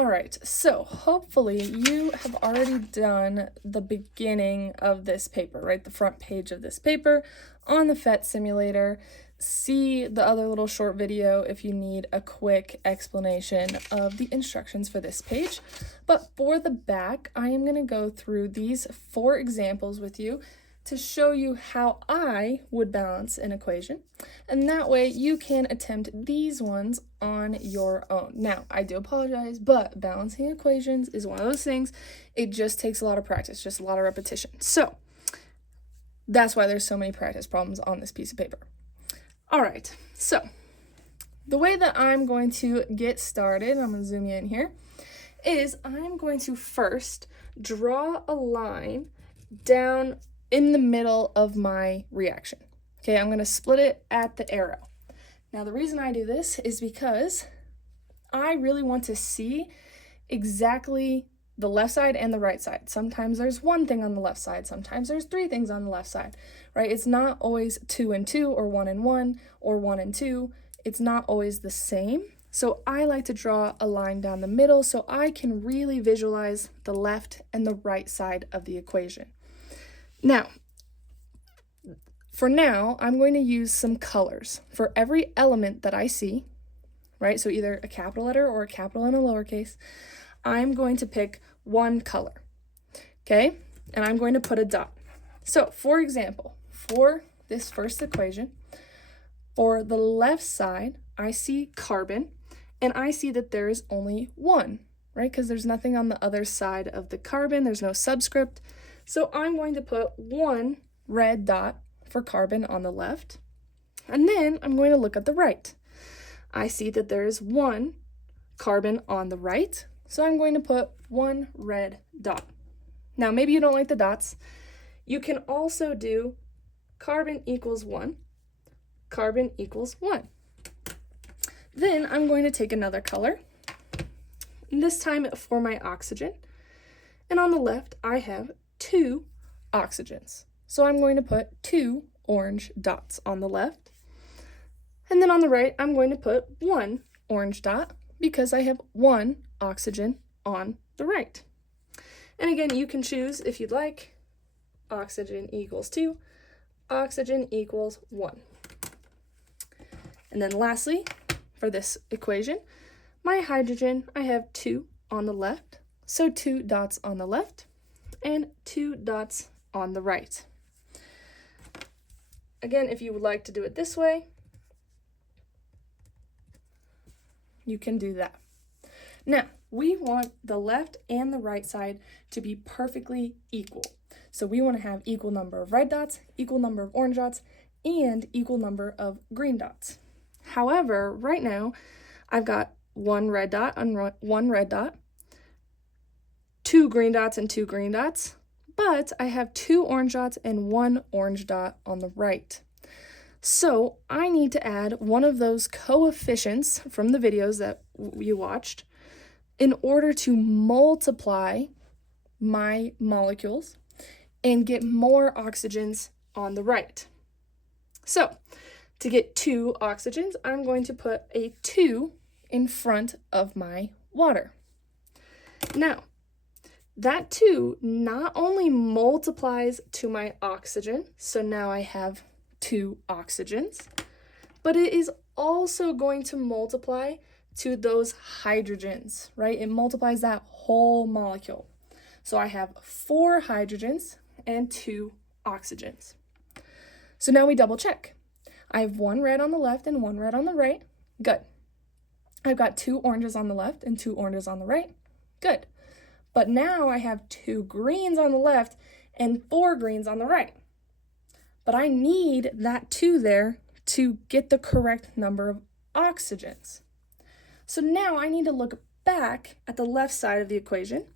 All right, so hopefully you have already done the beginning of this paper, right? The front page of this paper on the PhET simulator. See the other little short video if you need a quick explanation of the instructions for this page. But for the back, I am going to go through these 4 examples with you to show you how I would balance an equation, and that way you can attempt these ones on your own. Now, I do apologize, but balancing equations is one of those things, it just takes a lot of practice, just a lot of repetition. So, that's why there's so many practice problems on this piece of paper. All right, so the way that I'm going to get started, I'm going to zoom you in here, is I'm going to first draw a line down in the middle of my reaction. Okay, I'm going to split it at the arrow. Now, the reason I do this is because I really want to see exactly the left side and the right side. Sometimes there's one thing on the left side, sometimes there's 3 things on the left side, right? It's not always 2 and 2 or 1 and 1 or 1 and 2. It's not always the same. So I like to draw a line down the middle so I can really visualize the left and the right side of the equation. Now, for now, I'm going to use some colors. For every element that I see, right, so either a capital letter or a capital and a lowercase, I'm going to pick one color, okay? And I'm going to put a dot. So, for example, for this first equation, for the left side, I see carbon, and I see that there is only 1, right? Because there's nothing on the other side of the carbon, there's no subscript. So I'm going to put 1 red dot for carbon on the left, and then I'm going to look at the right. I see that there is 1 carbon on the right, so I'm going to put 1 red dot. Now, maybe you don't like the dots. You can also do carbon equals 1, carbon equals 1. Then I'm going to take another color, and this time for my oxygen, and on the left I have 2 oxygens. So I'm going to put 2 orange dots on the left. And then on the right, I'm going to put 1 orange dot because I have 1 oxygen on the right. And again, you can choose if you'd like oxygen equals 2, oxygen equals 1. And then lastly, for this equation, my hydrogen, I have 2 on the left, so 2 dots on the left and 2 dots on the right. Again, if you would like to do it this way, you can do that. Now, we want the left and the right side to be perfectly equal. So we want to have equal number of red dots, equal number of orange dots, and equal number of green dots. However, right now, I've got 1 red dot and 1 red dot, 2 green dots and 2 green dots, but I have 2 orange dots and 1 orange dot on the right. So I need to add one of those coefficients from the videos that you watched in order to multiply my molecules and get more oxygens on the right. So to get 2 oxygens, I'm going to put a 2 in front of my water. Now, that 2 not only multiplies to my oxygen, so now I have 2 oxygens, but it is also going to multiply to those hydrogens, right? It multiplies that whole molecule. So I have 4 hydrogens and 2 oxygens. So now we double check. I have 1 red on the left and 1 red on the right. Good. I've got 2 oranges on the left and 2 oranges on the right. Good. But now I have 2 greens on the left and 4 greens on the right. But I need that 2 there to get the correct number of oxygens. So now I need to look back at the left side of the equation,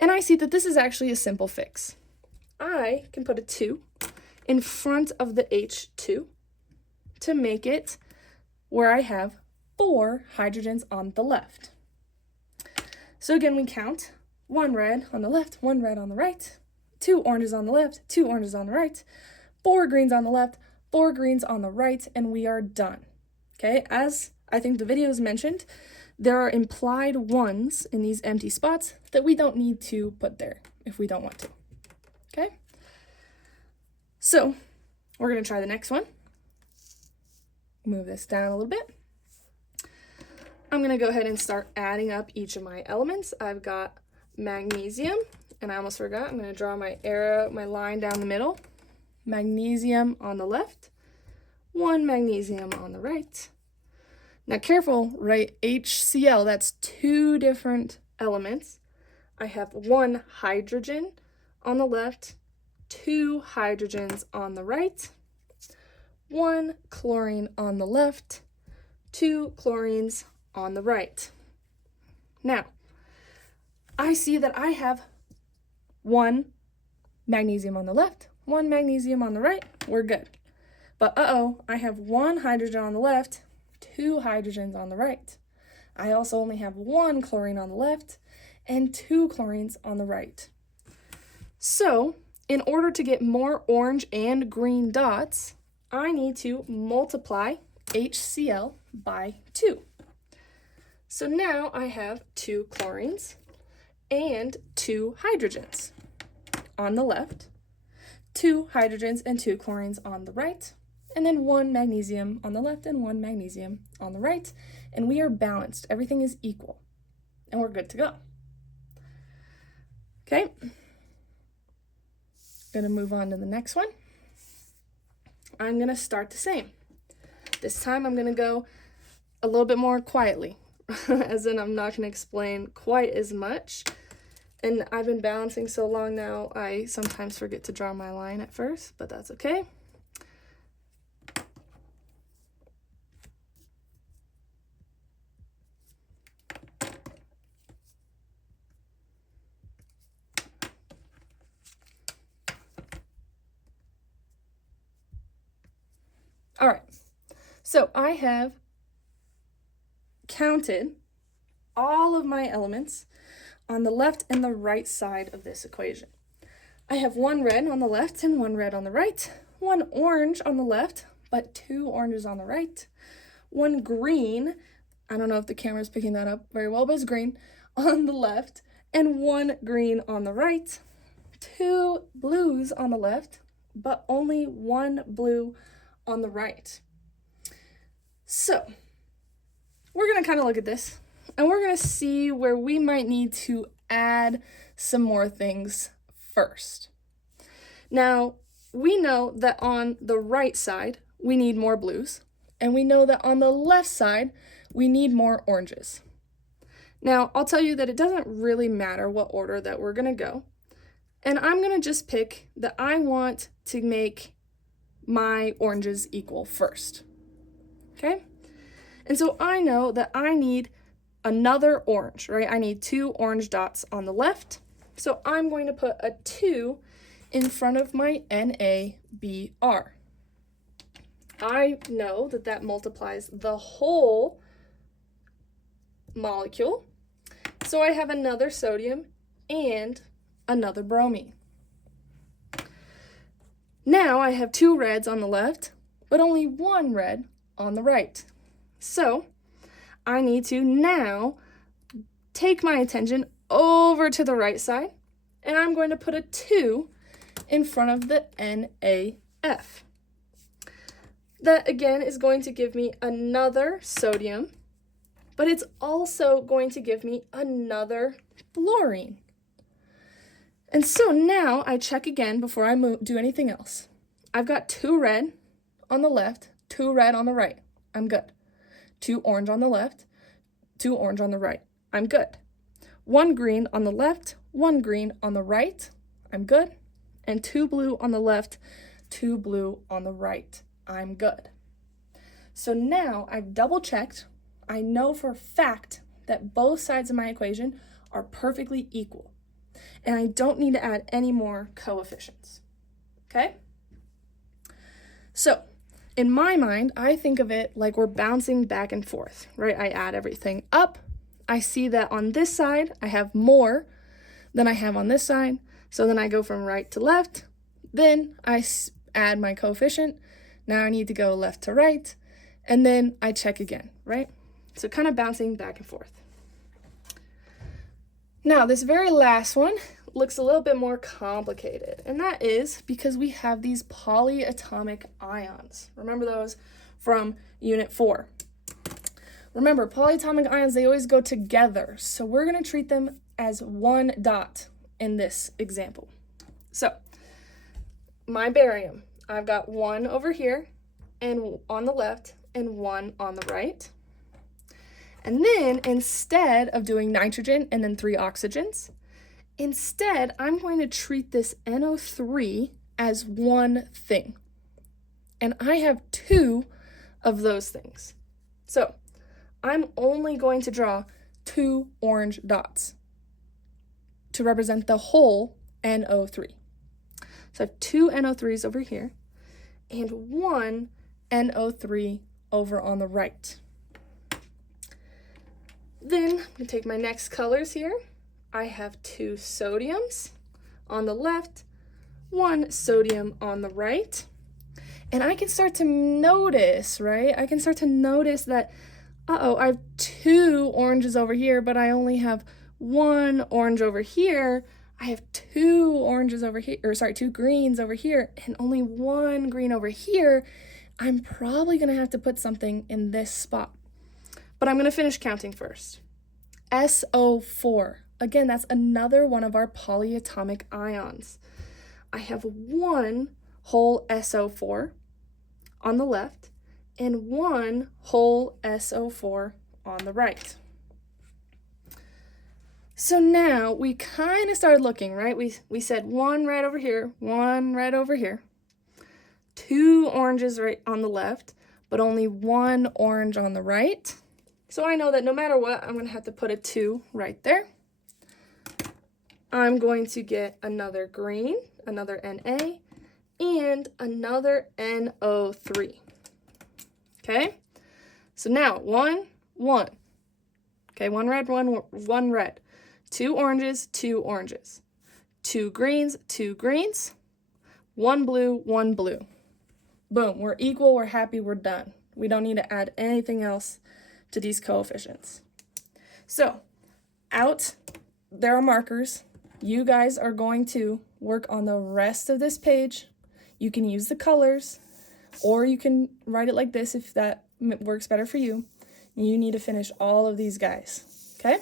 and I see that this is actually a simple fix. I can put a 2 in front of the H2 to make it where I have 4 hydrogens on the left. So again, we count 1 red on the left, 1 red on the right, 2 oranges on the left, 2 oranges on the right, 4 greens on the left, 4 greens on the right, and we are done. Okay, as I think the videos mentioned, there are implied ones in these empty spots that we don't need to put there if we don't want to. Okay? So we're going to try the next one. Move this down a little bit. I'm going to go ahead and start adding up each of my elements. I've got magnesium, and I almost forgot. I'm going to draw my arrow, my line down the middle. Magnesium on the left, 1 magnesium on the right. Now careful, right? HCl, that's 2 different elements. I have 1 hydrogen on the left, 2 hydrogens on the right, 1 chlorine on the left, 2 chlorines on the right. Now, I see that I have 1 magnesium on the left, 1 magnesium on the right. We're good. But I have 1 hydrogen on the left, 2 hydrogens on the right. I also only have 1 chlorine on the left and 2 chlorines on the right. So, in order to get more orange and green dots, I need to multiply HCl by 2. So now I have 2 chlorines and 2 hydrogens on the left, 2 hydrogens and 2 chlorines on the right, and then 1 magnesium on the left and 1 magnesium on the right, and we are balanced. Everything is equal, and we're good to go. Okay, gonna move on to the next one. I'm gonna start the same. This time I'm gonna go a little bit more quietly, as in I'm not gonna explain quite as much. And I've been balancing so long now, I sometimes forget to draw my line at first, but that's okay. All right, so I have counted all of my elements on the left and the right side of this equation. I have 1 red on the left and 1 red on the right, 1 orange on the left, but 2 oranges on the right, 1 green, I don't know if the camera's picking that up very well, but it's green, on the left, and 1 green on the right, 2 blues on the left, but only 1 blue on the right. So we're going to kind of look at this, and we're going to see where we might need to add some more things first. Now, we know that on the right side, we need more blues, and we know that on the left side, we need more oranges. Now, I'll tell you that it doesn't really matter what order that we're going to go, and I'm going to just pick that I want to make my oranges equal first. Okay? And so I know that I need another orange, right? I need 2 orange dots on the left. So I'm going to put a 2 in front of my NaBr. I know that that multiplies the whole molecule. So I have another sodium and another bromine. Now I have 2 reds on the left, but only 1 red on the right. So I need to now take my attention over to the right side, and I'm going to put a 2 in front of the NaF. That again is going to give me another sodium, but it's also going to give me another fluorine. And so now I check again before I do anything else. I've got 2 red on the left, 2 red on the right. I'm good. 2 orange on the left, 2 orange on the right. I'm good. 1 green on the left, 1 green on the right. I'm good. And 2 blue on the left, 2 blue on the right. I'm good. So now I've double checked. I know for a fact that both sides of my equation are perfectly equal. And I don't need to add any more coefficients. Okay? So, in my mind, I think of it like we're bouncing back and forth, right? I add everything up. I see that on this side, I have more than I have on this side. So then I go from right to left. Then I add my coefficient. Now I need to go left to right. And then I check again, right? So kind of bouncing back and forth. Now, this very last one looks a little bit more complicated, and that is because we have these polyatomic ions. Remember those from Unit 4. Remember, polyatomic ions, they always go together, so we're going to treat them as one dot in this example. So, my barium, I've got one over here and on the left and one on the right. And then instead of doing nitrogen and then 3 oxygens, instead I'm going to treat this NO3 as one thing. And I have 2 of those things. So I'm only going to draw 2 orange dots to represent the whole NO3. So I have 2 NO3s over here and 1 NO3 over on the right. Then I'm going to take my next colors here. I have 2 sodiums on the left, 1 sodium on the right. And I can start to notice, right? I can start to notice that, I have 2 oranges over here, but I only have 1 orange over here. I have 2 oranges over here, 2 greens over here, and only 1 green over here. I'm probably going to have to put something in this spot. But I'm going to finish counting first. SO4. Again, that's another one of our polyatomic ions. I have 1 whole SO4 on the left and 1 whole SO4 on the right. So now we kind of started looking, right? We said 1 right over here, 1 right over here, 2 oranges right on the left, but only 1 orange on the right. So I know that no matter what, I'm going to have to put a 2 right there. I'm going to get another green, another Na, and another NO3. Okay? So now, 1, 1. Okay, 1 red, 1 red. 2 oranges, 2 oranges. 2 greens, 2 greens. 1 blue, 1 blue. Boom, we're equal, we're happy, we're done. We don't need to add anything else to these coefficients. So, there are markers. You guys are going to work on the rest of this page. You can use the colors, or you can write it like this if that works better for you. You need to finish all of these guys, okay?